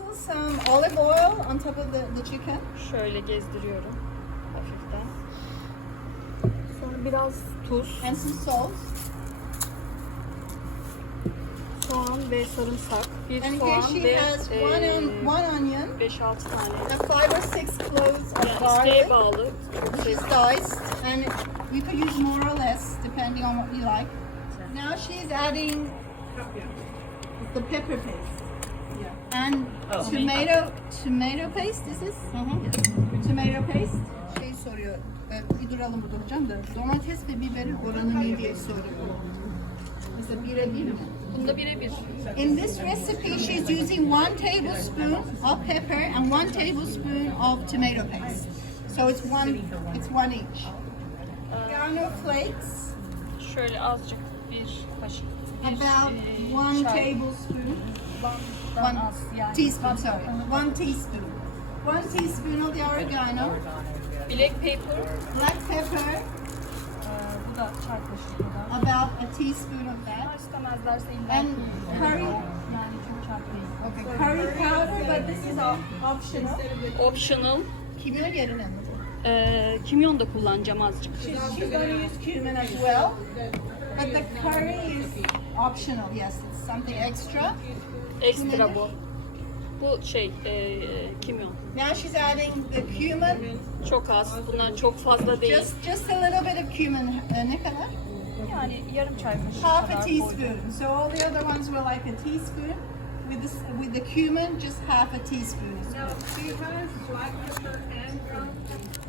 drizzle some olive oil on top of the chicken. Şöyle gezdiriyorum hafiften. Sonra biraz tuz, And some salt. soğan ve sarımsak. Bir And here soğan she ve has one onion, 5-6 tane. and 5 or 6 cloves of Yani garlic, isteğe bağlı. which is diced. And you could use more or less depending on what you like. Now she's adding the pepper paste. And tomato paste, is this? Tomato paste. Şey soruyor, bir duralım duracağım da domates ve biberin oranı ne diye soruyor. Mesela birebir mi? Bunda birebir. In this recipe, she's using 1 tablespoon of pepper and 1 tablespoon of tomato paste. So it's one each. Oregano flakes, Şöyle azıcık bir kaşık. about 1 tablespoon. One teaspoon, sorry. 1 teaspoon. 1 teaspoon of the oregano. Black pepper. Black pepper, Bu da çay kaşığı kadar. about a teaspoon of that. İstemezlerse illa And curry, yani çok çarpı değil. okay, curry powder, but this is optional. Optional. Kimyon yerine mi bu? Kimyon da kullanacağım azıcık. She's going to use cumin as well. But the curry is optional, yes, it's something extra. Ekstra bu. Bu kimyon. Now she's adding the cumin, Çok az. Bunlar çok fazla değil. just a little bit of cumin. Ne kadar? Yani yarım çay kaşığı Half kadar a koydum. teaspoon. So all the other ones were like a teaspoon. With the cumin, just half a teaspoon. Now, she has black pepper and ground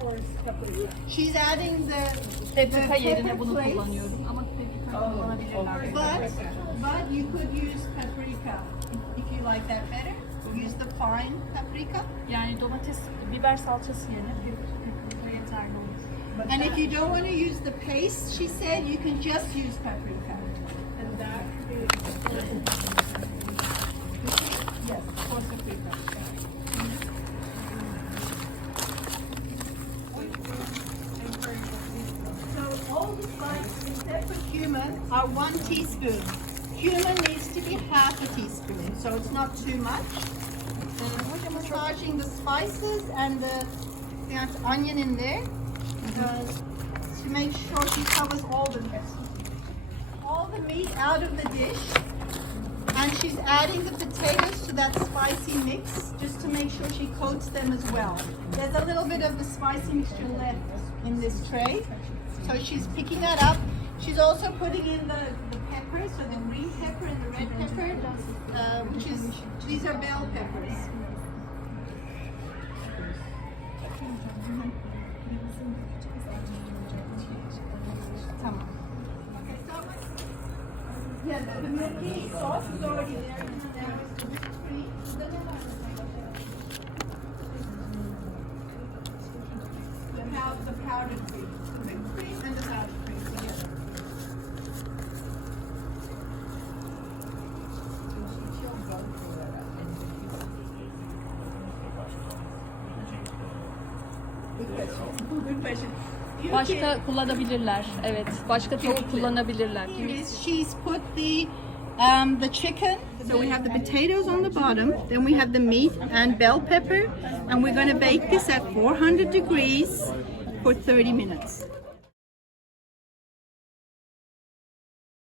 or paprika. She's adding the Paprika yerine pepper bunu flakes, kullanıyorum ama paprika kullanabilirler. but you could use paprika if you like that better. Use the fine paprika. Yani domates, biber salçası yerine paprika yeterli olur. And if you don't want to use the paste, she said you can just use paprika. And that is Yes, for paprika. So all the spices except for cumin are 1 teaspoon. Cumin needs to be half a teaspoon, so it's not too much. Massaging the spices and the onion in there to make sure she covers all the meat out of the dish. And she's adding the potatoes to that spicy mix just to make sure she coats them as well. There's a little bit of the spicy mixture left in this tray, so she's picking that up. She's also putting in the pepper, so the green pepper and the red pepper, these are bell peppers. Tamam. Okay, so yeah, the milky sauce is already there. The powdered cream, the whipped cream and the powdered cream together. Good question. Başka kullanabilirler. Evet. Başka tavuk kullanabilirler. She's put the chicken. So we have the potatoes on the bottom, then we have the meat and bell pepper, and we're going to bake this at 400 degrees for 30 minutes.